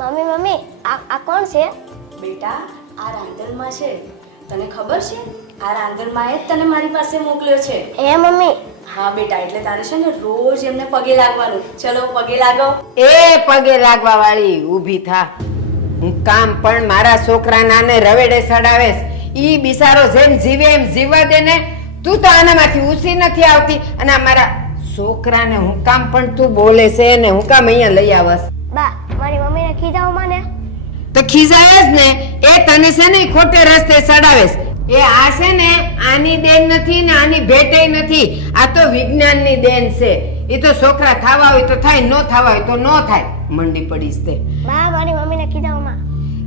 Mummy mummy આ કોણ છે? બેટા આ રાંધણમાં છે. તને ખબર છે આ રાંધણમાં જ તને મારી પાસે મોકલ્યો છે. એ મમ્મી. હા બેટા, એટલે તારે છે ને રોજ એમને પગે લાગવાનું. ચલો પગે લાગો. એ પગે લાગવા વાળી ઊભી થા. હું કામ પણ મારા છોકરાના ને રવેડે સડાવેશ. ઈ બિચારો જેમ જીવે એમ જીવવા દે ને. તું તો આનામાંથી ઉસી નથી આવતી અને મારા છોકરાને હું કામ પણ તું બોલે છે ને હું કામ અહીંયા લઈ આવસ. બા મારી મમ્મીને ખીજાવ મને. તો ખીજાય જ ને. એ તને છે ને ખોટે રસ્તે સડાવેશ. એ આ છે ને આની દેન નથી ને આની ભેટે નથી. આ તો વિજ્ઞાનની દેન છે. એ તો છોકરા થાવા હોય તો થાય, ન થાવા હોય તો ન થાય. મંડી પડીશ તે. બા મારી મમ્મીને ખીજાવ માં.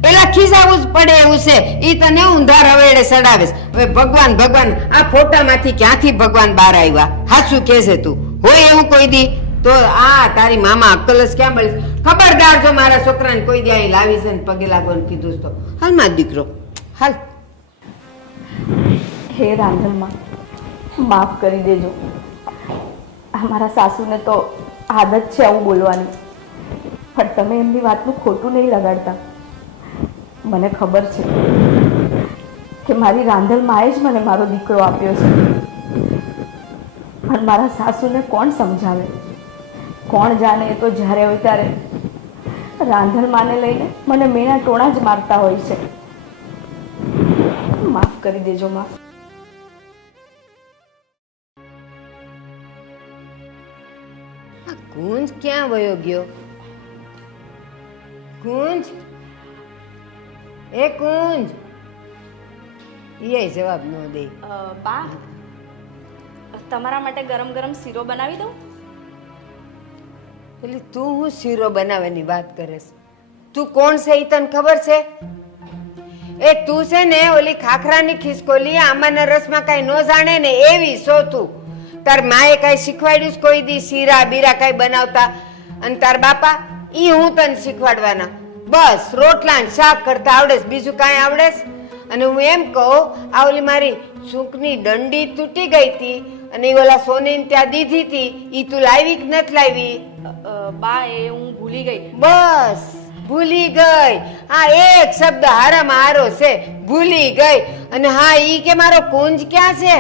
એલા ખીજાવું જ પડે એવું છે. ઈ તને ઊંધા રવેડે સડાવેશ. હવે ભગવાન ભગવાન આ ફોટામાંથી ક્યાંથી ભગવાન બહાર આવ્યા? હાચું કે છે તું? હોય એવું કોઈ દી તો આ તારી મામા અક્કલ જ ક્યાં મળે? ખબરદાર જો મારા છોકરાને કોઈ દી અહીં લાવી છે ને પગે લાગવાનું કીધું તો હાલ મારો દીકરો હાલ. હે રાંધણમાં માફ કરી દેજો. આ મારા સાસુને તો આદત છે આવું બોલવાની, પણ તમે એમની વાતનું ખોટું નહીં લગાડતા. મને ખબર છે કે મારી રાંધણમાં જ મને મારો દીકરો આપ્યો છે, પણ મારા સાસુને કોણ સમજાવે, કોણ જાણે? એ તો જ્યારે હોય ત્યારે રાંધણમાંને લઈને મને મેણા ટોણા જ મારતા હોય છે. માફ કરી દેજો માફ. કુંજ ક્યાં વયો ગયો? કુંજ, એ કુંજ. એ જવાબ ન દે. બા, તમારા માટે ગરમ ગરમ શીરો બનાવી દઉં? એટલે તું હું શીરો બનાવવાની વાત કરેશ? તું કોણ છે ઈ તને ખબર છે? એ તું છે ને ઓલી ખાખરાની ખિસકોલી આંબાના રસમાં કઈ ન જાણે ને એવી છો તું. તાર માએ કઈ શીખવાડ્યું છે કોઈ દી શીરા બીરા કઈ બનાવતા? અને તાર બાપા ઈ હું તને શીખવાડવાના. બસ રોટલા ને શાક કરતા આવડે છે, બીજું કાંઈ આવડે છે? અને હું એમ કહું, આ ઓલી મારી સૂંકની દંડી તૂટી ગઈ હતી અને ઈ ઓલા સોનીને ત્યાં દીધી હતી, ઈ તું લાવી કે નથી લાવી? બા એ હું ભૂલી ગઈ. બસ ભૂલી ગઈ. હા, એક શબ્દ હારામાં હારો છે, ભૂલી ગઈ. અને હા, ઈ કે મારો કુંજ ક્યાં છે?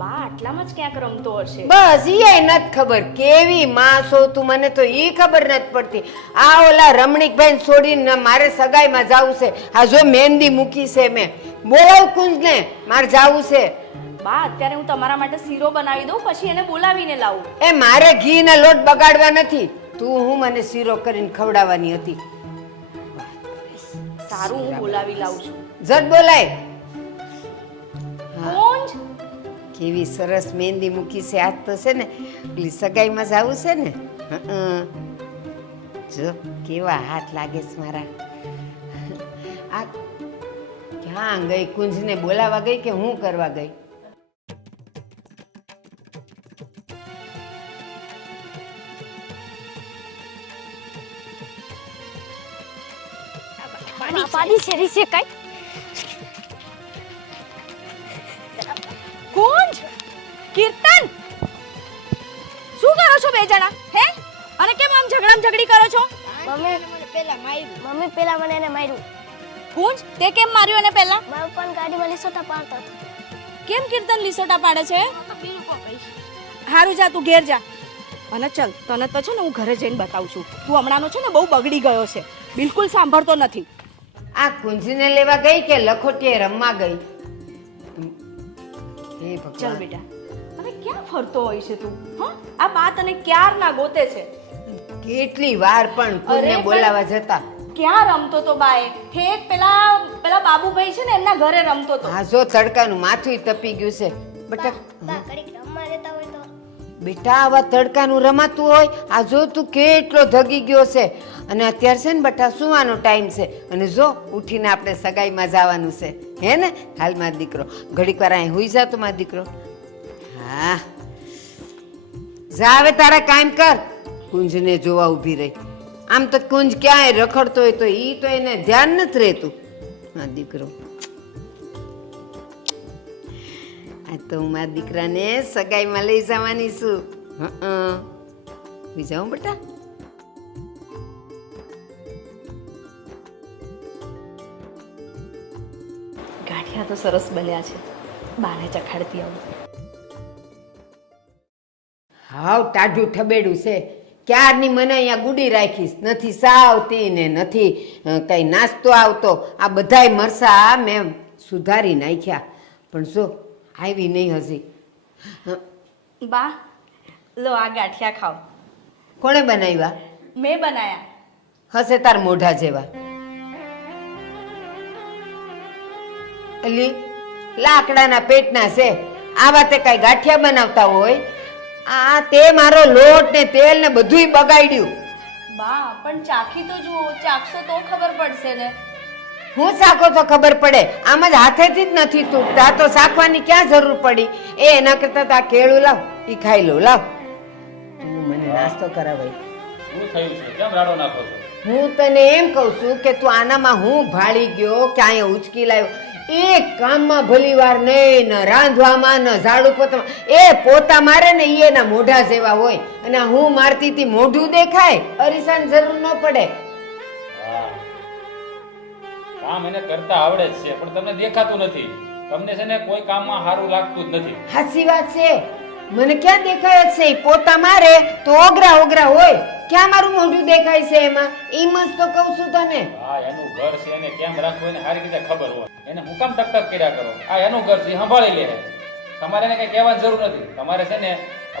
બા આટલામાં જ ક્યાંક રમતો હશે. બસ ઈ નથી ખબર. કેવી માં છો તું, મને તો ઈ ખબર નથી પડતી. આ ઓલા રમણીકભાઈ છોડીને મારે સગાઈમાં જાવું છે. આ જો મહેંદી મૂકી છે મેં. બોલાવ કુંજને, મારે જાવું છે. બા અત્યારે હું તમારા માટે શીરો બનાવી દઉં, પછી એને બોલાવીને લાવું. એ મારે ઘી ને લોટ બગાડવા નથી. તું હું મને શીરો કરીને ખવડાવવાની હતી. સારું, હું બોલાવી લાવું છું. જટ બોલાય. કોણ? કેવી સરસ મહેંદી મૂકી છે. આજ તો છે ને પેલી સગાઈમાં જાવું છે ને. જો કેવા હાથ લાગે છે મારા. આ ક્યાં ગઈ? કુંજને બોલાવા ગઈ કે હું કરવા ગઈ? પાણી શેરી છે કઈ? કુંજ, કીર્તન, શું કરો છો બે જણા? હે? અને કેમ આમ ઝઘડી કરો છો? મમ્મી પેલા મને એને માર્યું. કુંજ, તે કેમ માર્યું એને પહેલા? મારો પણ ગાડીમાં લીસોટા પાડતો હતો. કેમ કીર્તન લીસોટા પાડે છે? હારું જા, તું ઘેર જા. અને ચલ, તને તો છે ને હું ઘરે જઈને બતાવું છું. તું હમણાંનો છે ને બહુ બગડી ગયો છે, બિલકુલ સાંભળતો નથી. આ કુંજને લેવા ગઈ કે લખોટીએ રમવા ગઈ? હે ચલ ભગવાન. બેટા, અને ક્યાં ફરતો હોય છે તું? હા, આ બા તને ક્યારના ગોતે છે. કેટલી વાર પણ કુંજને અરે બોલાવા જતા. ક્યાં રમતો તો બાએ? ઠેક પેલા બાબુભાઈ છે ને એમના ઘરે રમતો તો. આ જો તડકાનું માથું તપી ગયું છે. બેટા બા ઘડીક રમવા જતા હોય તો. બેટા આવા તડકાનું રમાતું હોય? આ જો તું કેટલો ધગી ગયો છે. અને અત્યારે છે ને બેટા સુવાનો ટાઈમ છે. અને જો ઉઠીને આપણે સગાઈમાં જવાનું છે, હે ને? હાલ મારો દીકરો ઘડીક વાર અહીં હુઈ જા તો મારો દીકરો. હા, જા હવે તારા કામ કર. કુંજને જોવા ઊભી રહી. આમ તો કુંજ ક્યાંય રખડતો હોય તો ઈ તો એને ધ્યાન નથી રહેતું. મારો દીકરો, આ તો હું મારા દીકરાને સગાઈમાં લઈ જવાની છું. હુઈ જાઉં બેટા? ગાંઠિયા તો સરસ બન્યા છે, બાને ચખાડતી આવું. હાવ ટાઢું ઠબેડું છે. ક્યારની મને અહીંયા ગુડી રાખીશ, નથી સાવતી ને નથી કઈ નાસ્તો આવતો. આ બધાય મરસા મેં સુધારી નાખ્યા, પણ જો આવી નહીં હજી. બા લો આ ગાંઠિયા ખાઓ. કોણે બનાવ્યા? મેં બનાયા. હશે તાર મોઢા જેવા. અલી લાકડાના પેટના છે, આવા તે કઈ ગાંઠિયા બનાવતા હોય? આ તે મારો લોટ ને તેલ ને બધુંય બગાડ્યું. બા પણ ચાખી તો જુઓ, ચાખશો તો ખબર પડશે ને. હું ચાખો તો ખબર પડે, આમ જ હાથેથી જ નથી તૂટતા, તો ચાખવાની ક્યાં જરૂર પડી? એના કરતા તો આ કેળું લાવ, ઈ ખાઈ લો. લાવ, મને નાસ્તો કરાવાય. શું થયું છે? કેમ રાડો નાખો છો? હું તને એમ કહું છું કે તું આનામાં હું ભાળી ગયો, ક્યાંય ઉચકી લાવ્યો? એક કામમાં ભલી વાર નહીં, ન રાંધવામાં ન ઝાડુ પોતા. એ પોતા મારે ને ઈ એના મોઢા જેવા હોય, અને હું મારતી તી મોઢું દેખાય, અરીસાની જરૂર ન પડે. હા, કામ એને કરતા આવડે જ છે, પણ તમને દેખાતું નથી. તમને છે ને કોઈ કામમાં સારું લાગતું જ નથી. હાચી વાત છે, મને ક્યાં દેખાય જ છે? ઈ પોતા મારે તો ઓગરા ઓગરા હોય, ક્યાં મારું મોઢું દેખાય છે એમાં? એમ જ તો કહું છું તને. હા, એનું ઘર છે, એને કેમ રાખવું એને સારી રીતે ખબર હોય. એને હું કામ ટક ટક કર્યા કરો? આ એનું ઘર છે, સંભાળી લે. તમારે એને કઈ કહેવાની જરૂર નથી. તમારે છે ને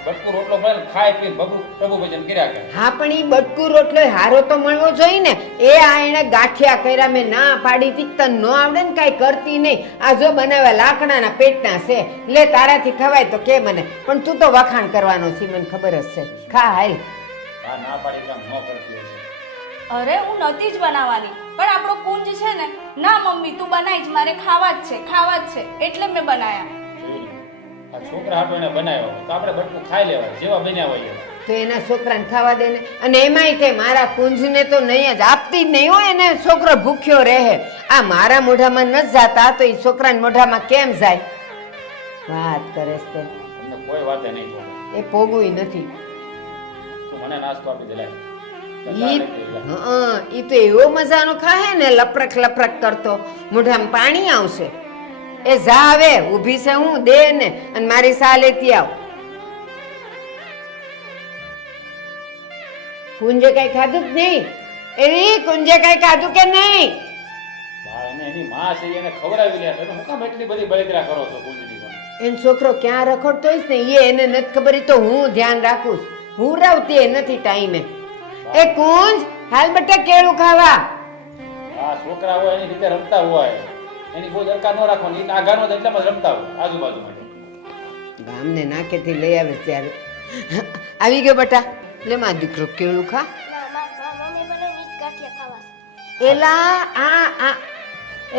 બટકું રોટલો બને ખાઈ પીને પ્રભુ ભજન કર્યા કરે. હા, પણ ઈ બટકું રોટલો હારો તો મળવો જોઈએ ને. એ આ એને ગાંઠિયા કર્યા, મેં ના પાડી તી તને ન આવડે ને કાંઈ કરતી નહીં. આ જો બનાવ્યા લાકડાના પેટના છે, લે તારાથી ખવાય તો કે મને, પણ તું તો વખાણ કરવાનો છે, મને ખબર જ છે. ખા હાલ. હા, ના પાડી કામ ન કરતી હોય છે. અરે હું નથી જ બનાવવાની, પણ આપણો કુંજ છે ને, ના મમ્મી તું બનાવી જ, મારે ખાવા જ છે, ખાવા જ છે, એટલે મેં બનાયા. જોયું ને? આ છોકરા હાટો એને બનાવ્યો તો આપણે બટકું ખાઈ લેવાય, જેવા બન્યા હોય એવા. તો એના છોકરાને ખાવા દે ને. અને એમાંય તે મારા કુંજને તો નહીં જ આપતી જ નહીં હોય, એને છોકરો ભૂખ્યો રહે. આ મારા મોઢામાં ન જાતા તો એ છોકરાના મોઢામાં કેમ જાય? વાત કરે છે તમને કોઈ વાત નહીં જોડે. એ પોગું નથી. તું મને નાસ્તો આપી દે લાય. ઈ તો એવો મજાનો ખાહે ને, લપરક લપરક કરતો, મોઢામાં પાણી આવશે. એ જા આવે, ઊભી છે હું, દે ને, અને મારી સા લેતી આવ. કુંજે કઈ ખાધું જ નહીં? એવી કુંજે કઈ ખાધું કે નહીં? બા, એને એની માં છે, એને ખવડાવી લે. તમે હું કામ એટલી બધી બળતરા કરો છો કુંજની પણ? એનો છોકરો ક્યાં રખડતો હોય ને, એ એને નથી ખબર, ઈ તો હું ધ્યાન રાખું છું. હું રાવતી નથી ટાઈમે. એ કુંજ, હાલ બેટા કેળું ખાવા. આ છોકરા હોય એની રીતે રમતા હોય, એની કોઈ દરકાર ન રાખવાની. એટલે આઘાનો જ એટલામાં જ રમતા હોય આજુબાજુ માટે. ગામને નાકેથી લઈ આવે ત્યારે આવી ગયો બેટા, લે માં દીકરો કેળું ખા. મમ્મી બનાવી ગાંઠિયા ખાવા છે.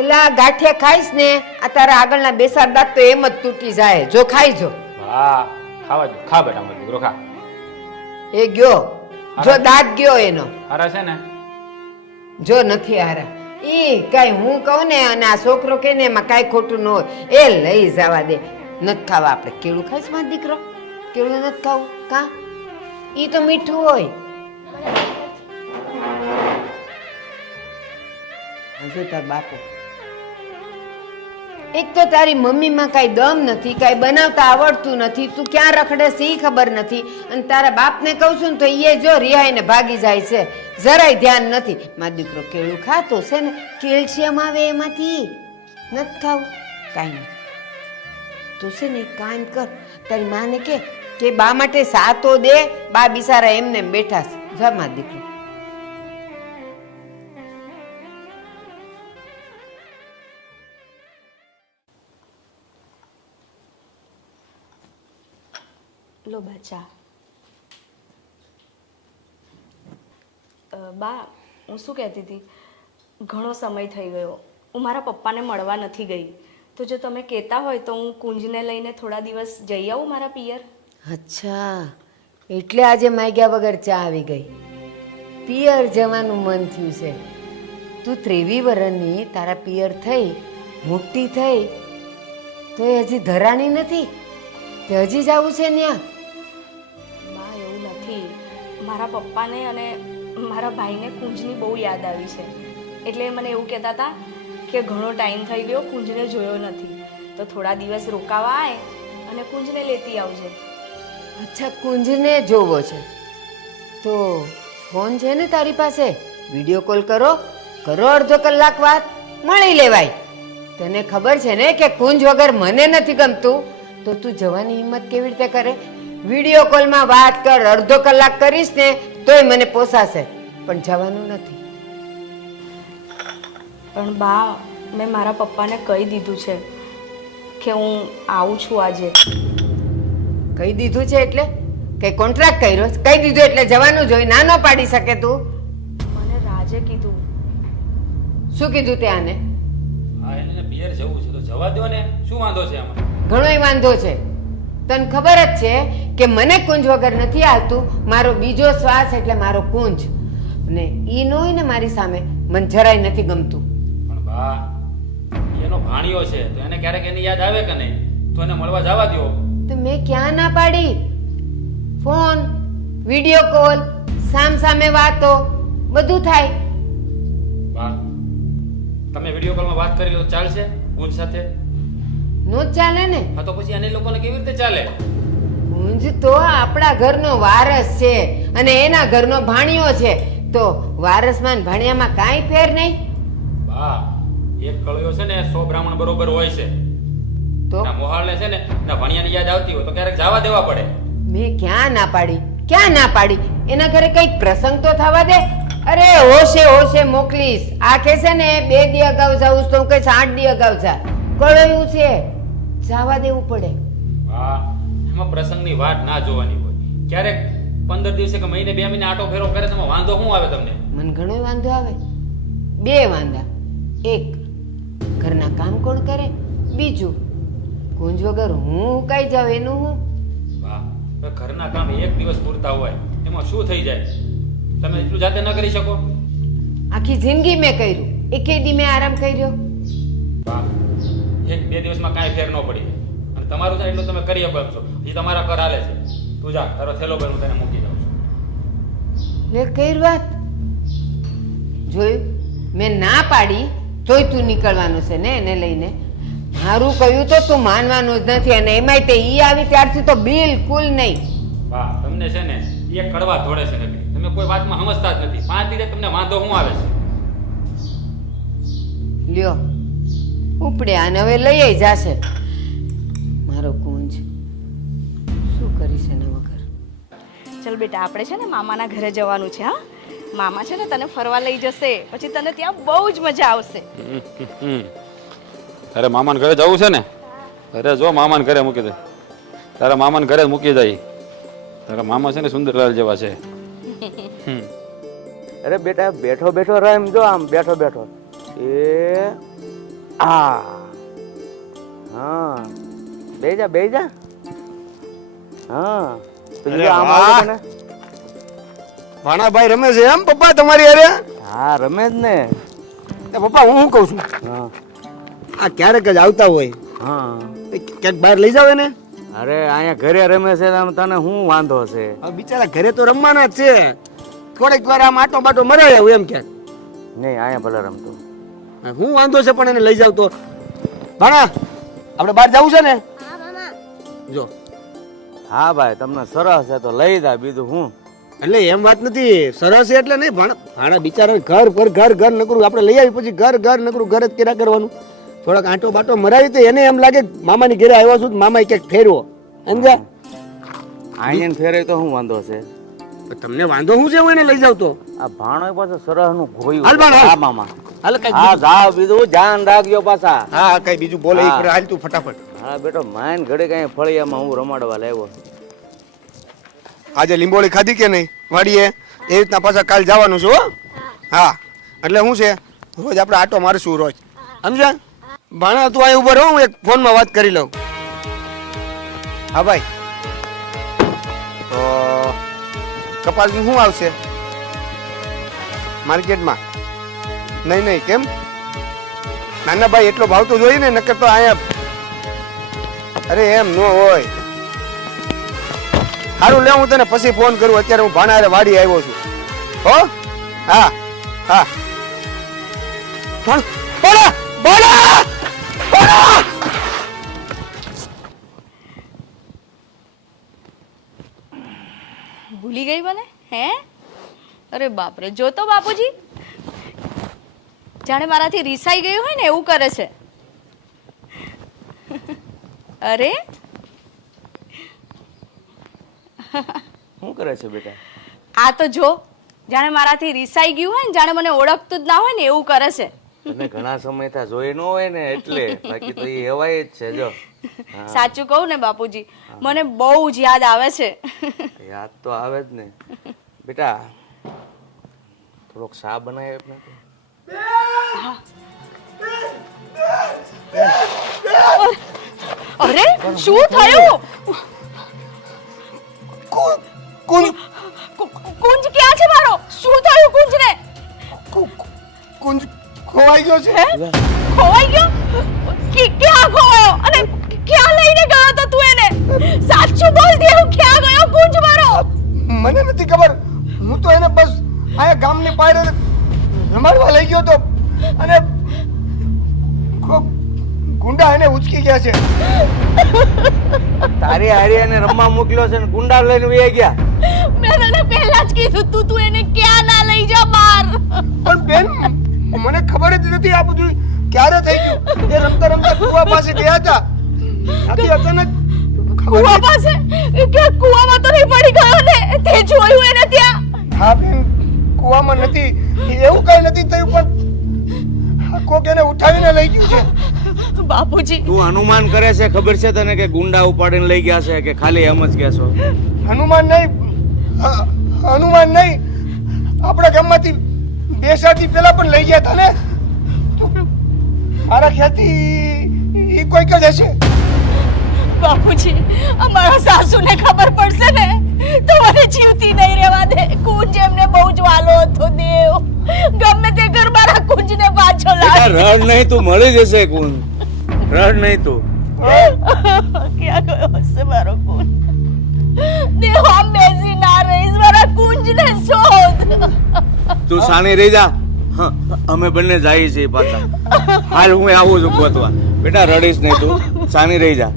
એલા ગાંઠિયા ખાઈશ ને, આ તારા આગળના બેસાર દાંત તો એમ જ તૂટી જાય. જો ખાઈ જો. હા, ખાવા દો. ખા બેટા મારો દીકરો ખા. એ ગયો, જો દાંત ગયો એનો. હારા છે ને? જો નથી હારા. ઈ કઈ હું કહું ને, અને આ છોકરો કે ને એમાં કઈ ખોટું ન હોય, એ લઈ જવા દે. નથી ખાવા આપણે. કેળું ખાઈશ મારો દીકરો? કેળું નથી ખાવું કા? ઈ તો મીઠું હોય. હજુ તાર બાપુ, એક તો તારી મમ્મીમાં કાંઈ દમ નથી, કાંઈ બનાવતા આવડતું નથી, તું ક્યાં રખડે છે ઈ ખબર નથી, અને તારા બાપને કહું છું ને તો એ જો રિહાઈને ભાગી જાય છે, જરાય ધ્યાન નથી. મારો દીકરો કેળું ખાતો છે ને, કેલ્શિયમ આવે એમાંથી. નથી ખાવું કાંઈ નહીં. તું છે ને એક કામ કર, તારી માને કે બા માટે સા તો દે, બા બિચારા એમને એમ બેઠા છે. જા મારો દીકરો. લો બચ્ચા. બા હું શું કહેતી હતી, ઘણો સમય થઈ ગયો, હું મારા પપ્પાને મળવા નથી ગઈ, તો જો તમે કહેતા હોય તો હું કુંજને લઈને થોડા દિવસ જઈ આવું મારા પિયર. અચ્છા, એટલે આજે માગ્યા વગર ચા આવી ગઈ. પિયર જવાનું મન થયું છે. તું 23 વર્ષની, તારા પિયર થઈ, મોટી થઈ, તો એ હજી ધરાણી નથી તે હજી જવું છે ન્યા? બા એવું નથી, મારા પપ્પાને અને મારા ભાઈને કુંજની બહુ યાદ આવી છે, એટલે મને એવું કહેતા હતા કે ઘણો ટાઈમ થઈ ગયો કુંજને જોયો નથી, તો થોડા દિવસ રોકાવા આય અને કુંજને લેતી આવજે. અચ્છા, કુંજને જોવો છે તો ફોન છે ને તારી પાસે? વિડીયો કોલ કરો, અડધો કલાક વાત મળી લેવાય. તને ખબર છે ને કે કુંજ વગર મને નથી ગમતું, તો તું જવાની હિંમત કેવી રીતે કરે? વિડીયો કોલમાં વાત કર, અડધો કલાક કરીશ ને તોય મને પોસાશે, પણ જવાનું નથી. પણ બા, મેં મારા પપ્પાને કહી દીધું છે કે હું આવું છું આજે. કહી દીધું છે એટલે કઈ કોન્ટ્રાક્ટ કર્યો? કહી દીધું એટલે જવાનું જ હોય, ના ન પાડી શકે તું? મને રાજે કીધું. શું કીધું તે આને? હા, એને પિયર જવું છે તો જવા દો ને, શું વાંધો છે આમાં? ઘણોય વાંધો છે. તને ખબર જ છે કે મને કુંજ વગર નથી આવતું. મારો બીજો શ્વાસ એટલે મારો કુંજ, અને ઈ ન હોય ને મારી સામે મને જરાય નથી ગમતું. પણ બા, એનો ભાણિયો છે તો એને ક્યારેક એની યાદ આવે કે નહીં? તો એને મળવા જવા દો. તો મેં ક્યાં ના પાડી? ફોન, વિડીયો કોલ, સામે વાતો બધું થાય. બા, તમે વિડીયો કોલમાં વાત કરી લો, ચાલશે કુંજ સાથે? નો જ ચાલે ને. હા, તો પછી એને લોકોને કેવી રીતે ચાલે? કુંજ તો આપણા ઘરનો વારસ છે અને એના ઘરનો ભાણિયો છે, તો વારસમાં ને ભાણિયામાં કાંઈ ફેર નહીં. બા, એક કળિયો છે ને 100 બ્રાહ્મણ બરોબર હોય છે. તો ના મોહાળને છે ને ના ભણિયાની યાદ આવતી હોય તો ક્યારેક જવા દેવા પડે. મેં ક્યાં ના પાડી? ક્યાં ના પાડી? એના ઘરે કઈક પ્રસંગ તો થવા દે. અરે હોશે મોકલીશ. આ કે છે ને 2 દી અગાઉ જાઉં તો કઈ 8 દી અગાઉ જા. કળોયું છે, જવા દેવું પડે. હા, એમાં પ્રસંગની વાત ના જોવાની હોય. ક્યારેક 15 દિવસે કે મહિને 2 મહિને આટો ફેરો કરે તો વાંધો શું આવે તમને? મને ઘણો વાંધો આવે. 2 વાંધા. એક, ઘરના કામ કોણ કરે? બીજું, કુંજ વગર હું કઈ જાઉં એનું હું? વાહ, હવે ઘરના કામ એક દિવસ પૂરતા હોય એમાં શું થઈ જાય? તમે એટલું જાતે ન કરી શકો? આખી જિંદગી મેં કર્યું, એકે દી મેં આરામ કર્યો? વાહ, 1-2 દિવસમાં કાંઈ ફેર ન પડી. અને તમારું છે એટલું તમે કરી શકો એમ છો. એ તમારા ઘર હાલે છે. તું જા, તારો થેલો ભર, હું તને મૂકી દઉં છું. લે કઈ વાત જોયું? મેં ના પાડી તોય તું નીકળવાનું છે ને એને લઈને. મારું કહ્યું તો તું માનવાનું જ નથી, અને એમાંય તે ઈ આવી ત્યારથી તો બિલકુલ નહીં. વાહ, તમને છે ને એક કડવા ધોળે છે નકરી. તમે કોઈ વાતમાં સમજતા જ નથી. 5 દિવસે તમને વાંધો શું આવે છે? લ્યો ઉપડે આને હવે લઈ જાશે મારો કુંજ. શું કરીશ એના વગર? ચલ બેટા, આપણે છે ને મામાના ઘરે જવાનું છે. હા, મામા છે ને તને ફરવા લઈ જશે, પછી તને ત્યાં બહુ જ મજા આવશે. અરે મામાને ઘરે જવું છે ને? અરે જો મામાને ઘરે મૂકી દે. તારા મામાને ઘરે મૂકી જાય. તારા મામા છે ને સુંદરલાલ જેવા છે. અરે બેટા, બેઠો બેઠો રમ જો, આમ બેઠો બેઠો. એ આ હા, બેજા બેજા. હા, તો જો આમ આવે ને. ભાણાભાઈ રમે છે એમ પપ્પા તમારી અરે? હા, રમે જ ને. પપ્પા હું શું કહું છું, હા આ ક્યારેક જ આવતા હોય, હા. ક્યાંક બહાર લઈ જાવ એને. અરે અહીંયા ઘરે રમે છે, તને શું વાંધો છે? હવે બિચારા ઘરે તો રમવાના જ છે, થોડીક વાર આમ આટો બાટો મરાય આવું એમ ક્યાંક. નહીં, અહીંયા ભલે રમતો. હું વાંધો છે પણ એને લઈ જાવ તો. ભાણા, આપણે બહાર જવું છે ને? હા મામા. જો હા ભાઈ, તમને સરસ છે તો લઈ જા, બીજું હું. એટલે એમ વાત નથી, સરસ છે એટલે નહીં. ભાણા બિચારા ઘર પર ઘર નકરું આપણે લઈ આવી પછી ઘર નકરું ઘર જ કર્યા કરવાનું. થોડાક આંટો બાટો મરાવી તો એને એમ લાગે મામાની ઘરે આવ્યો છું, મામા ક્યાંક ફેરવો. સમજ્યા? અહીંયા ફેરે તો શું વાંધો છે? તમને વાંધો શું છે હું એને લઈ જાવ તો? આ ભાણો પાસે સરસ નું ઘોયું. હાલ ભાણ, હાલ. હા મામા. હાલ કઈ હા, જાવ, બીજું ધ્યાન રાખજો પાછા. હા, કઈ બીજું બોલે હા. હાલ તું ફટાફટ. હા બેટો, માઈન ઘડે કઈ ફળિયામાં હું રમાડવા લાવ્યો. આજે લીંબોળી ખાધી કે નહીં વાડીએ? એ રીતના પાછા કાલ જવાનું છે હો. હા, એટલે શું છે, રોજ આપણે આટો મારશું રોજ. સમજ્યા? ભાણા તું અહીં ઉભો રહો, હું એક ફોનમાં વાત કરી લઉં. હા ભાઈ, તો કપાસનું શું આવશે માર્કેટમાં? નહીં કેમ? નાના ભાઈ એટલો ભાવ તો જોઈએ ને, નકર તો અહીંયા. અરે એમ ન હોય. સારું, લે હું તને પછી ફોન કરું. અત્યારે હું ભાણા વાડી આવ્યો છું. હો, હા. પણ ભાણા ભાણા ભૂલી ગઈ મને હે? અરે બાપરે, જો તો બાપુજી જાણે મારાથી રીસાઈ ગયું હોય ને એવું કરે છે. અરે શું કરે છે બેટા? આ તો જો જાણે મારાથી રીસાઈ ગયું હોય ને, જાણે મને ઓળખતું જ ના હોય ને એવું કરે છે. તને ઘણા સમયથી જોઈ ન હોય ને એટલે, બાકી તો એ એવાય જ છે. જો સાચું કહું ને બાપુજી, મને બહુ જ યાદ આવે છે. યાદ તો આવે જ ને બેટા. થોડોક શા બનાય આપણે. અરે શું થયું? કુંજ કુંજ ક્યાં છે મારો? શું થયું કુંજને? કુંજ ખોવાઈ ગયો છે. ખોવાઈ ગયો? ક્યાં ખોવાયો અને ક્યાં લઈને ગયો તો તું એને? સાચું બોલ દે, ક્યાં ગયો કુંજ મારો? મને નથી ખબર. હું તો એને બસ આ ગામની બહાર રમાડવા લઈ ગયો તો અને ગુંડા એને ઉચકી ગયા છે. તારી હારી એને રમવા મોકલ્યો છે ને ગુંડા લઈને વહી ગયા. મેં તને પહેલા જ કીધું તું એને ક્યાં ના લઈ જા બહાર. પણ બેન મને ખબર જ નથી આ બધું ક્યારે થઈ ગયું. એ રમતા રમતા કુવા પાસે ગયા હતા. ત્યાંથી અચાનક કુવા પાસે? કે કુવામાં તો નહીં પડી ગયો ને? તે જોયું એને ત્યાં? હા બેન, કુવામાં નથી, એવું કઈ નથી થયું, પણ કોક એને ઉઠાવીને લઈ ગયું છે. બાપુજી તું અનુમાન કરે છે? ખબર છે તને કે ગુંડા ઉપાડીને લઈ ગયા છે કે ખાલી એમ જ કહેશો? હનુમાન નહીં, આપણા ગામમાંથી 2 સાથી પેલા પણ લઈ ગયા હતા ને. મારા ખ્યાલથી ઈ કોઈ જ હશે. બાપુજી, અમારા સાસુને ખબર પડશે ને તો મને જીવતી નહીં રહેવા દે. કુંજ એમને બહુ જ વાલો હતો. દેવ ગમે તે કર મારા કુંજને પાછો લાવ. રડ નહીં તું, મળી જશે કુંજ. રડ નહીં તું. ક્યાં ગયો હશે મારો કુંજ? દેવ આમ બેસી ના રહીશ, મારા કુંજને શોધ. તું શાની રહી જા. અમે બંને જઈએ છીએ પાછા. હાલ હું આવું છું ગોતવા. બેટા રડીશ નહીં તું, શાની રહી જા.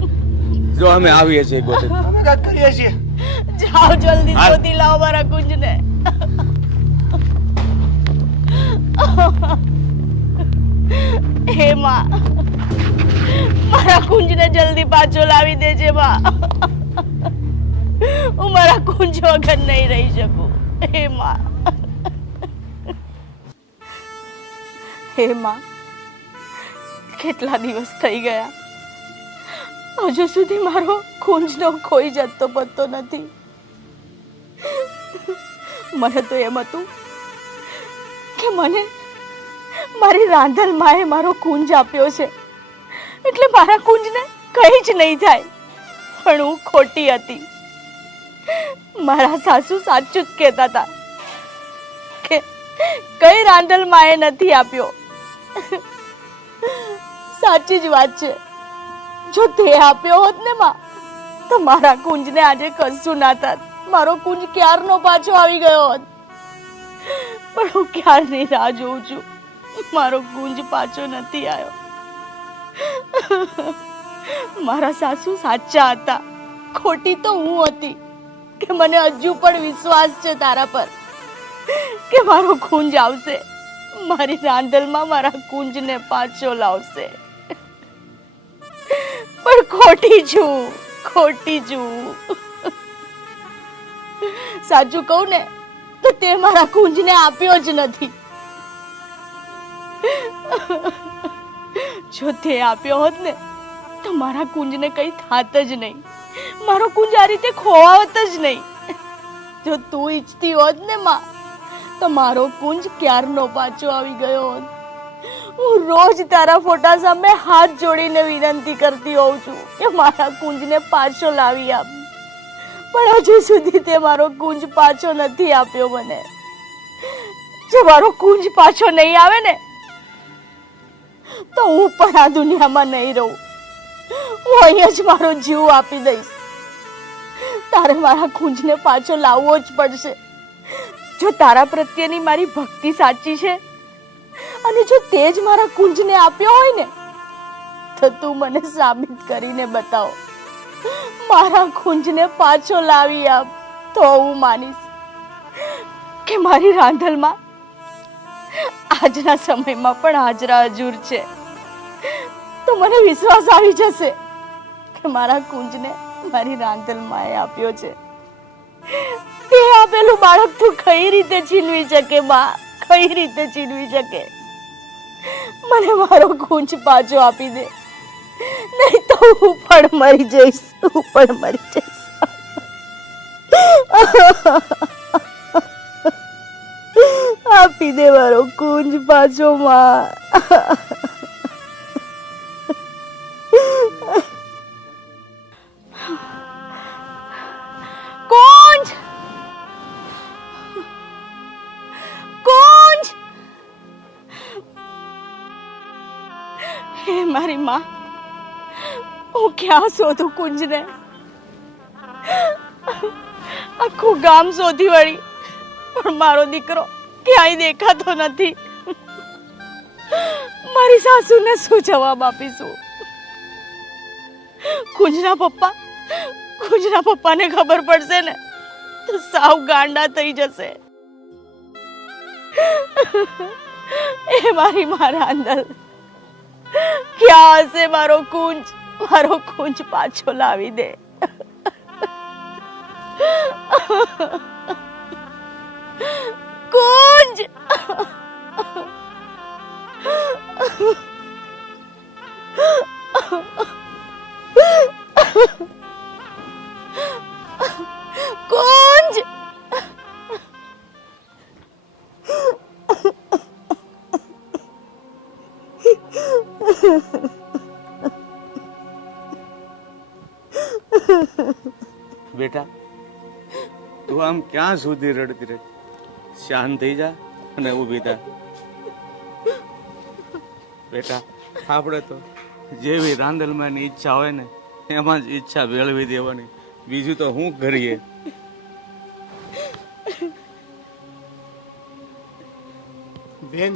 જો અમે આવીએ છીએ ગોતે. અમે કાંઈક કરીએ છીએ. જાઓ જલ્દી શોધી લાવો મારા કુંજને. હે માં, મારા કુંજને જલ્દી પાછો લાવી દેજે માં. હું મારા કુંજ વગર નહીં રહી શકું. હે માં, હે માં, કેટલા દિવસ થઈ ગયા, હજુ સુધી મારો કુંજનો કોઈ જતો પત્તો નથી. મને તો એમ હતું કે મને મારી રાંધલ માએ મારો કુંજ આપ્યો છે એટલે મારા કુંજને કંઈ જ નહીં થાય. પણ હું ખોટી હતી. મારા સાસુ સાચું જ કહેતા હતા કે કઈ રાંધલ માએ નથી આપ્યો. સાચી જ વાત છે. જો તે આપ્યો હોત ને માં તો મારા કુંજને આજે કશું ના થાત. મારો કુંજ ક્યારનો પાછો આવી ગયો હોત. પણ હું ક્યારની રાહ જોઉં છું. મારો કુંજ પાછો નથી આવ્યો. મારા સાસુ સાચા હતા, ખોટી તો હું હતી. કે મને હજુ પણ વિશ્વાસ છે તારા પર કે મારો કુંજ આવશે. મારી રાંધલમાં મારા કુંજને પાછો લાવશે. પણ ખોટી છું, ખોટી છું. સાચું કહું ને તો તે મારા કુંજને આપ્યો જ નથી. જો તે આપ્યો હોત ને તો મારા કુંજને કઈ થાત જ નહીં. મારો કુંજ આ રીતે ખોવાવત જ નહીં. જો તું ઈચ્છતી હોત ને માં તો મારો કુંજ ક્યારનો પાછો આવી ગયો હોત. હું રોજ તારા ફોટા સામે હાથ જોડીને વિનંતી કરતી હોઉં છું કે મારા કુંજને પાછો લાવી આપ. પણ હજુ સુધી તે મારો કુંજ પાછો નથી આપ્યો મને. જો મારો કુંજ પાછો નહીં આવે ને તો હું પણ આ દુનિયામાં નહીં રહું. હું અહીંયા જ મારો જીવ આપી દઈશ. તારે મારા કુંજને પાછો લાવવો જ પડશે. જો તારા પ્રત્યેની મારી ભક્તિ સાચી છે અને જો તે જ મારા કુંજને આપ્યો હોય ને તો તું મને સાબિત કરીને બતાવો. મારા કુંજને પાછો લાવી આપ તો હું માનીશ કે મારી રાંધલમાં આજના સમયમાં પણ હાજરા હજુર છે. તો મને વિશ્વાસ આવી જશે કે મારા કુંજને મારી રાંધલમાએ આપ્યો છે. તે આપેલું બાળક તું કઈ રીતે છીનવી શકે બા, કઈ રીતે છીનવી શકે? મને મારો કુંજ પાછો આપી દે, નહીં તો હું પણ મરી જઈશ, હું પણ મરી જઈશ. આપી દે મારો કુંજ પાછો માં. કુંજ, કુંજ. હે મારી માં, હું ક્યાં શોધું કુંજને? આખું ગામ શોધી વળી પણ મારો દીકરો ક્યાંય દેખાતો નથી. મારી સાસુને શું જવાબ આપીશું? કુંજના પપ્પાને ખબર પડશે ને તો સાવ ગાંડા થઈ જશે. એ મારી મારા અંદર ક્યાં હશે મારો કુંજ? મારો કુંજ પાછો લાવી દે. કુંજ, કુંજ. બેટા તું આમ ક્યાં સુધી રડતી રહે? શાંત થઈ જા અને ઊભી થા. બેટા આપણે તો જેવી રાંદલમાંની ઈચ્છા હોય ને એમાં જ ઈચ્છા વેળવી દેવાની, બીજું તો શું કરીએ? બેન,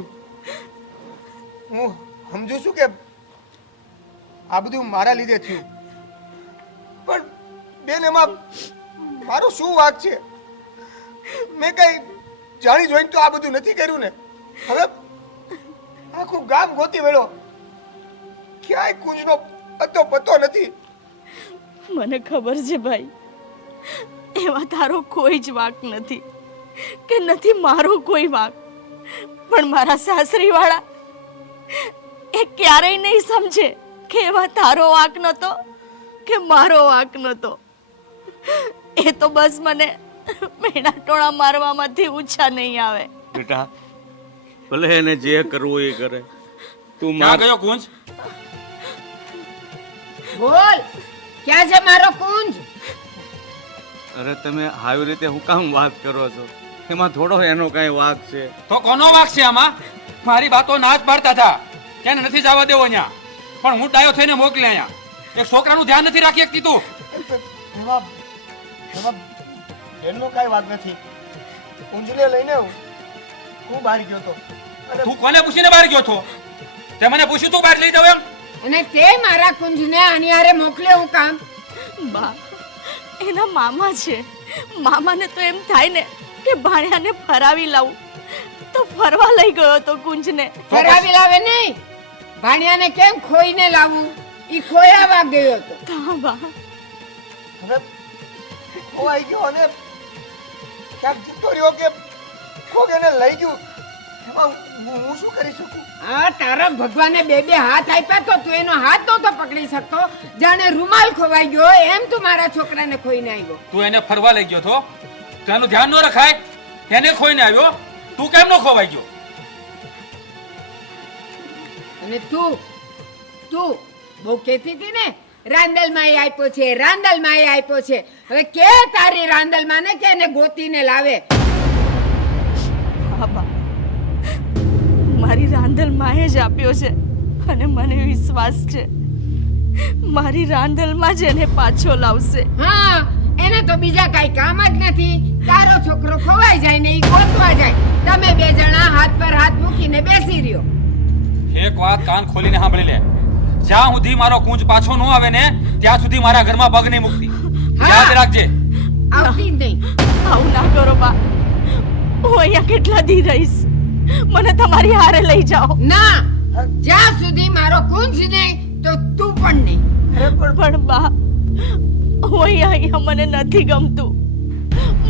હું સમજુ છું કે આ બધું મારા લીધે થયું, પણ બેન એમાં મારો શું વાંક છે? મેં કઈ જાણી જોઈને તો આ બધું નથી કર્યું ને. હવે આખું ગામ ગોતી વેળો, ક્યાંય કુંજનો પત્તો પત્તો નથી. મને ખબર છે ભાઈ, એમાં તારો કોઈ જ વાંક નથી કે નથી મારો કોઈ વાંક. પણ મારા સાસરી વાળા એ ક્યારેય નહીં સમજે કે એમાં તારો વાંક નતો કે મારો વાંક નતો. એ તો બસ મને મેણા ટોણા મારવામાંથી ઊંચા નહીં આવે. બેટા ભલે એને જે કરવું એ કરે, તું ક્યાં ગયો કુંજ? બોલ, ક્યાં છે મારો કુંજ? અરે તમે આવી રીતે હું કામ વાત કરો છો? એમાં થોડો એનો કઈ વાંક છે? તો કોનો વાંક છે આમાં? મારી વાતો ના જ પાડતા હતા કે એને નથી જવા દેવો અહીંયા, પણ હું ડાયો થઈને મોકલે અહીંયા. એક છોકરાનું ધ્યાન નથી રાખી શકતી તું. એમાં બેનનો કાંઈ વાત નથી. કુંજને લઈને હું બહાર ગયો હતો. તું કોને પૂછીને બહાર ગયો છો? તે મને પૂછ્યું તું બહાર લઈ જાવ એમ? અને તે મારા કુંજને આની હારે મોકલ્યો હું કામ? બા, એના મામા છે. મામાને તો એમ થાય ને કે ભાણિયાને ફરાવી લાવું, તો ફરવા લઈ ગયો તો કુંજને. ફરાવી લાવે નહીં, ભાણિયાને કેમ ખોઈને લાવું? ઈ ખોયાવા ગયો હતો. હા બા, હવે ખોવાઈ ગયો અને ક્યાંક જતો રહ્યો કે કોક એને લઈ ગયું. એમાં હું શું કરી શકું? આ તારા ભગવાને બે હાથ આપ્યા તો તું એનો હાથ નહોતો પકડી શકતો. જાણે રૂમાલ ખોવાઈ ગયો એમ તું મારા છોકરાને ખોઈને આવ્યો. તું એને ફરવા લઈ ગયો તો તેનું ધ્યાન ન રખાય? એને ખોઈને આવ્યો, તું કેમ ન ખોવાઈ ગયો? અને તું બહુ કહેતી હતી ને રાંદલમાં આપ્યો છે, રાંદલમાં આપ્યો છે. હવે કે તારી રાંદલમાં ને કે એને ગોતીને લાવે. હા બા, મારી રાંધલ માએ જ આપ્યો છે અને મને વિશ્વાસ છે મારી રાંધલમાં જ એને પાછો લાવશે. હા, એને તો બીજા કાઈ કામ જ નથી. તારો છોકરો ખોવાઈ જાય ને ઈ ગોતવા જાય, તમે બે જણા હાથ પર હાથ મૂકીને બેસી લ્યો. એક વાત કાન ખોલીને સાંભળી લે. જ્યાં સુધી મારો કુંજ પાછો ન આવે ને ત્યાં સુધી મારા ઘરમાં પગ નહીં મૂકતી. યાદ રાખજે. આવતી જ નહીં. આવું ના કરો બા, હું અહીંયા કેટલા દી રહીશ, મને તમારી હારે લઈ જાઓ. ના, જ્યાં સુધી મારો કુંજ નહીં તો તું પણ નહીં. પણ બા, હું અહીંયા મને નથી ગમતું,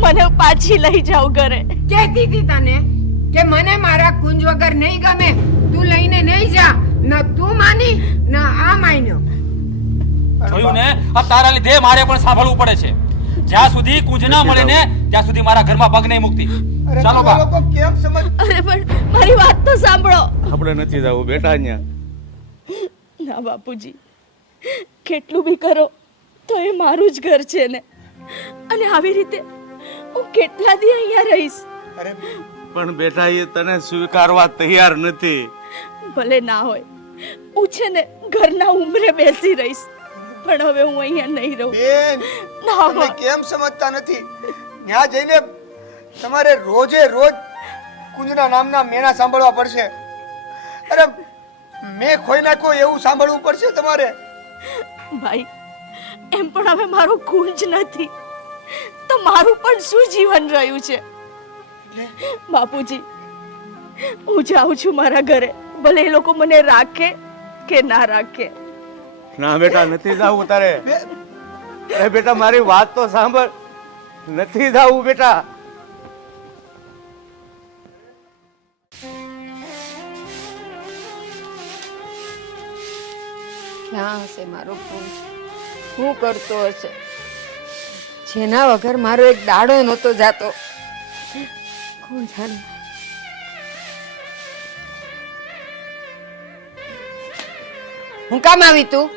મને પાછી લઈ જાઓ ઘરે. કહેતી હતી તને કે મને મારા કુંજ વગર નહીં ગમે, તું લઈને નહીં જા. ના તું માની ના આ માન્યો. જોયું ને, આ તારા લીધે મારે પણ સાંભળવું પડે છે. જ્યાં સુધી કુંજ ના મળે ને ત્યાં સુધી મારા ઘરમાં પગ નહીં મૂકતી. અરે ચાલો તમે બા. લોકો કેમ સમજ અરે પણ મારી વાત તો સાંભળો. આપણે નથી જવું બેટા અહીંયા. ના બાપુજી, કેટલું બી કરો તો એ મારું જ ઘર છે ને, અને આવી રીતે હું કેટલા દી અહીંયા રહીશ. અરે પણ બેટા એ તને સ્વીકારવા તૈયાર નથી. ભલે ના હોય, હું છે ને ઘરના ઉંબરે બેસી રહીશ, પણ હવે હું અહીંયા નહીં રહું. બેન ના તમે હોય. કેમ સમજતા નથી? ત્યાં જઈને તમારે રોજે રોજ કુંજના નામના મેણા સાંભળવા પડશે. અરે મેં ખોઈ નાખ્યો એવું સાંભળવું પડશે તમારે. ભાઈ, એમ પણ હવે મારો કુંજ નથી તો મારું પણ શું જીવન રહ્યું છે. બાપુજી, હું જાઉં છું મારા ઘરે, ભલે એ લોકો મને રાખે કે ના રાખે. ના બેટા નથી જવું તારે. અરે બેટા મારી વાત તો સાંભળ. નથી જવું બેટા. ક્યાં હશે મારો કુંજ? શું કરતો હશે જેના વગર મારો એક દાડો નહોતો જાતો? કોણ જાણે. હું કામ આવી તું?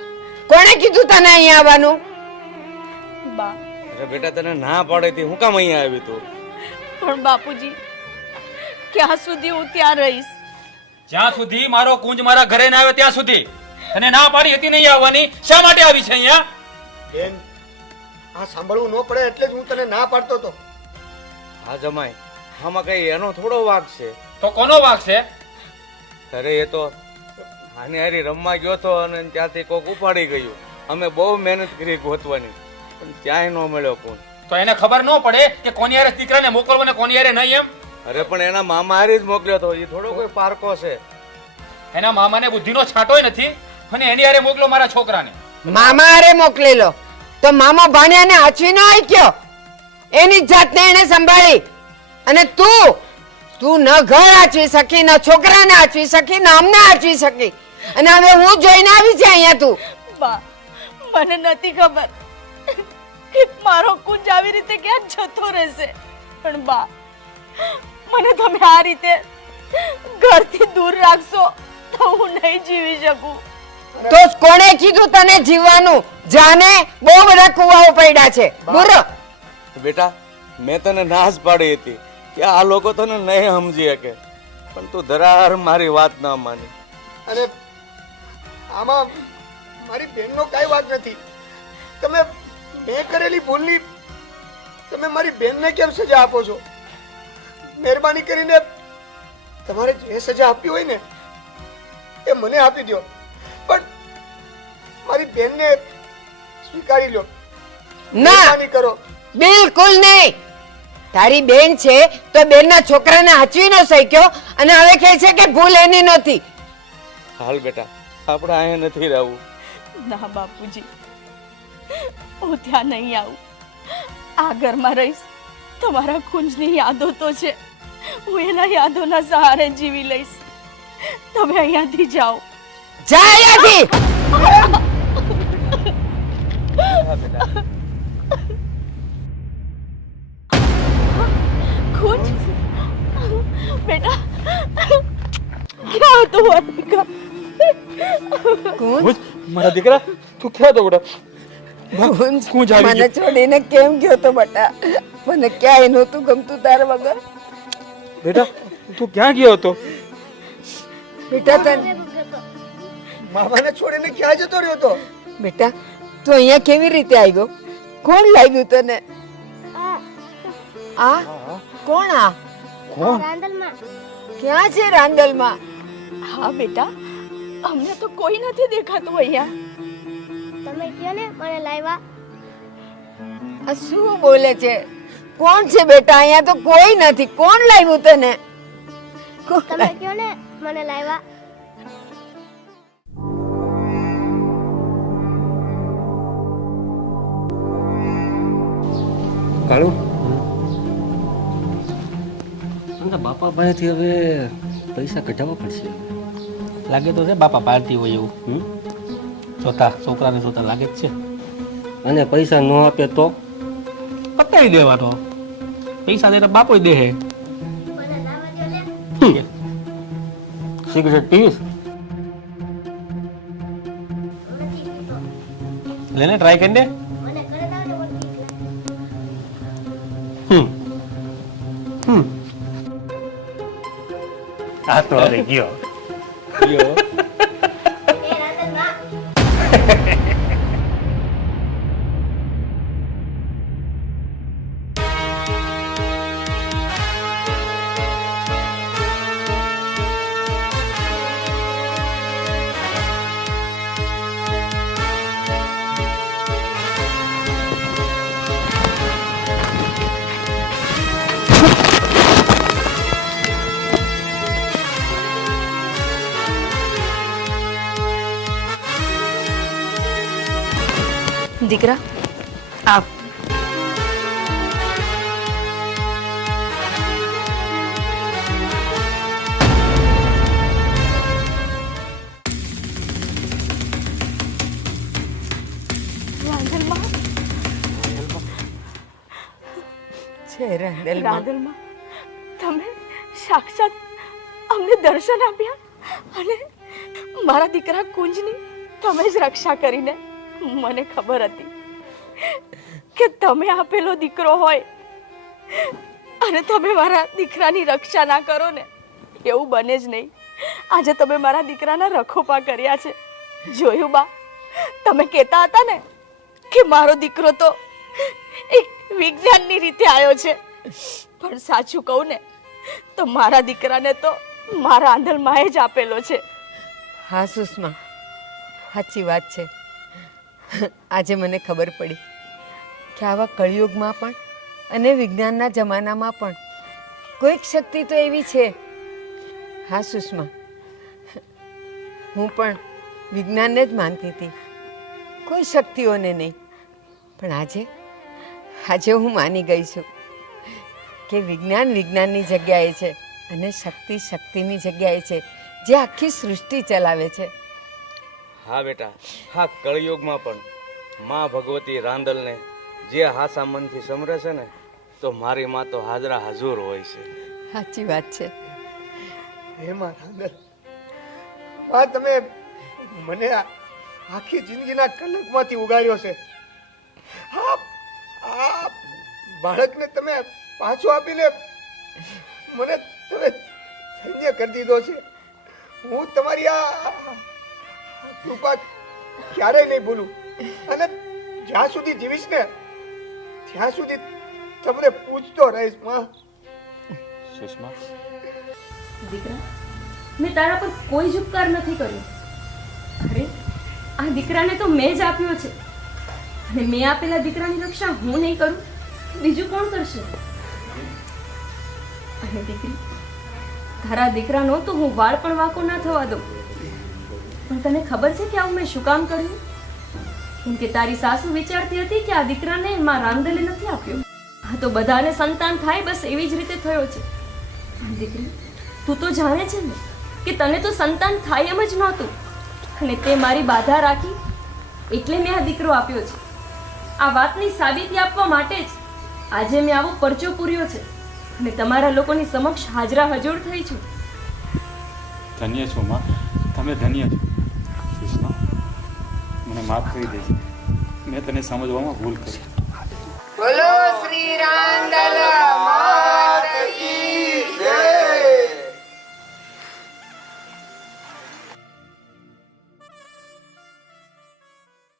કોણે કીધું તને અહીંયા આવવાનું? બા, અરે બેટા તને ના પાડે હતી હું કામ અહીંયા આવી તું? પણ બાપુજી, ક્યાં સુધી હું ત્યાં રહીશ? જ્યાં સુધી મારો કુંજ મારા ઘરે ના આવે ત્યાં સુધી. અને ના પાડી હતી નહીં આવવાની, શા માટે આવી છે અહીંયા? બેન આ સાંભળવું ન પડે એટલે જ હું તને ના પાડતો હતો. હા જમાઈ, આમાં કઈ એનો થોડો વાંક છે. તો કોનો વાંક છે? અરે એ તો આની હારી રમવા ગયો તો અને ત્યાંથી કોક ઉપાડી ગયું. અમે બહુ મહેનત કરી ગોતવાની પણ ક્યાંય ન મળ્યો કોણ. તો એને ખબર ન પડે કે કોની હારે દીકરાને મોકલવો ને કોની હારે નહીં એમ? અરે પણ એના મામા હારી જ મોકલ્યો તો. એ થોડો કોઈ પારકો છે. એના મામાને બુદ્ધિનો છાંટોય નથી અને એની હારે મોકલો મારા છોકરાને. મામા હારે મોકલેલો તો મામા ભાણિયાને આચવી ન આક્યો. એની જ જાતને એને સંભાળી. અને તું ન ઘર આચવી સકી, ન છોકરાને આચવી સકી, ન અમને આચવી સકી. અને હવે હું જોઈને આવી છે અહીંયા તું. બા, મને નથી ખબર કે મારો કુંજ આવી રીતે ક્યાં જતો રહેશે, પણ બા, મને તમે આ રીતે ઘરથી દૂર રાખશો તો હું નહીં જીવી શકું. તો કોણે કીધું તને જીવવાનું? જાને બહુ બધા કુવાઓ પડ્યા છે. બુરો બેટા મેં તને ના જ પાડી હતી કે આ લોકો તને નહીં સમજી શકે, પણ તું ધરાર મારી વાત ના માની. અને આમાં મારી બેનનો કાંઈ વાંક નથી. તમે મેં કરેલી ભૂલની તમે મારી બેનને કેમ સજા આપો છો? મહેરબાની કરીને તમારે જે સજા આપવી હોય ને એ મને આપી દો, પણ મારી બેનને સ્વીકારી લો. ના, મહેરબાની કરો. બિલકુલ નહીં. તારી બેન છે તો બેનના છોકરાને હાચવી ન શક્યો અને હવે કહે છે કે ભૂલ એની નથી. હાલ બેટા આપણે અહીંયા નથી રહેવું. ના બાપુજી, હું ત્યાં નહીં આવું. આ ઘરમાં રહીશ તો મારા કુંજની યાદો તો છે, હું એના યાદોના સહારે જીવી લઈશ. તમે અહીંયાથી જાઓ. જા અહીંયાથી. હા બેટા કુંજ, બેટા ક્યાં હતો દીકરા? કુંજ, મારા દીકરા તું ક્યાં તો બેટા? કુંજ, કુંજ આવી મને છોડીને કેમ ગયો તો બટા? મને ક્યાંય નહોતું ગમતું તારા વગર. બેટા તું ક્યાં ગયો હતો? બેટા તને મામાને છોડીને ક્યાં જતો રહ્યો તો? બેટા તું અહીંયા કેવી રીતે આવ્યો? કોણ લાવ્યું તને? આ કોણ? આ કોણ? રાંદલમાં ક્યાં છે રાંદલમાં? હા બેટા, અમને તો કોઈ નથી દેખાતું અહીંયા. તમે કયો ને મને લાવ્યા. આ શું બોલે છે? કોણ છે બેટા? અહીંયા તો કોઈ નથી. કોણ લાવ્યું તને? તમે કયો ને મને લાવ્યા. કાળુ અને બાપા પાસેથી હવે પૈસા કઢાવવા પડશે. લાગે તો છે બાપા પાર્ટી હોય એવું. જોતા છોકરાને જોતા લાગે જ છે. અને પૈસા ન આપે તો પતાવી દેવાનો. પૈસા દે તો બાપો દે. મને લાવવા દો લે. સિગરેટ પીસ. નથી પીતો. લેને ટ્રાય કરી દે. મને ઘરે લાવ ને મને પીસ આ તો હવે ગયો. એ રાંધણમાં. દીકરા, આવ. રાંધણમાં, છે રાંદલમાં. રાંધણમાં તમે સાક્ષાત અમને દર્શન આપ્યા અને મારા દીકરા કુંજની તમે જ રક્ષા કરીને. મને ખબર હતી કે તમે આપેલો દીકરો હોય અને તમે મારા દીકરાની રક્ષા ના કરો ને એવું બને જ નહીં. આજે તમે મારા દીકરાના રખોપા કર્યા છે. જોયું બા, તમે કહેતા હતા ને કે મારો દીકરો તો એક વિજ્ઞાનની રીતે આવ્યો છે, પણ સાચું કહું ને તો મારા દીકરાને તો મારા આંધળમાએ જ આપેલો છે. હા સુષ્મા, સાચી વાત છે. આજે મને ખબર પડી કે આવા કળિયુગમાં પણ અને વિજ્ઞાનના જમાનામાં પણ કોઈક શક્તિ તો એવી છે. હા સુષ્મા, હું પણ વિજ્ઞાનને જ માનતી હતી, કોઈ શક્તિઓને નહીં. પણ આજે હું માની ગઈ છું કે વિજ્ઞાન વિજ્ઞાનની જગ્યાએ છે અને શક્તિ શક્તિની જગ્યાએ છે, જે આખી સૃષ્ટિ ચલાવે છે. હા બેટા, હા કળયુગમાં પણ માં ભગવતી રાંદલને જે હાસા મનથી સમરે છે ને, તો મારી માં તો હાજરા હાજુર હોય છે. સાચી વાત છે. હે માં રાંદલ, માં તમે મને આખી જિંદગીના કલંકમાંથી ઉગાડ્યો છે. આ બાળકને તમે પાછો આપીને મને તમે ધન્ય કરી દીધો છે. હું તમારી આ કૃપા ક્યારેય નહીં ભૂલું અને જ્યાં સુધી જીવીશ ને ત્યાં સુધી તમને પૂછતો રહીશ માં. સુષ્મા, દીકરા, મેં તારા પર કોઈ જ ઉપકાર નથી કર્યો. અરે, આ દીકરાને તો મેં જ આપ્યો છે અને મેં આપેલા દીકરાની રક્ષા હું નહીં કરું, બીજું કોણ કરશે? અને દીકરી, તારા દીકરાનો તો હું વાળ પણ વાંકો ના થવા દઉં. પણ તને ખબર છે કે આવું મેં શું કામ કર્યું? કેમ કે તારી સાસુ વિચારતી હતી કે આ દીકરાને માં રાંદલે નથી આપ્યો. આ તો બધાને સંતાન થાય બસ એવી જ રીતે થયો છે. પણ દીકરી, તું તો જાણે છે ને કે તને તો સંતાન થાય એમ જ નહોતું અને તે મારી બાધા રાખી એટલે મેં આ દીકરો આપ્યો છે. આ વાતની સાબિતી આપવા માટે જ આજે મેં આવો પરચો પૂર્યો છે અને તમારા લોકોની સમક્ષ હાજરા હજુર થઈ છું. ધન્ય છો માં, તમે ધન્ય છો. સુષ્મા, મને માફ કરી દેજો, મેં તને સમજવામાં ભૂલ કરી. બોલો શ્રી રાંદલ.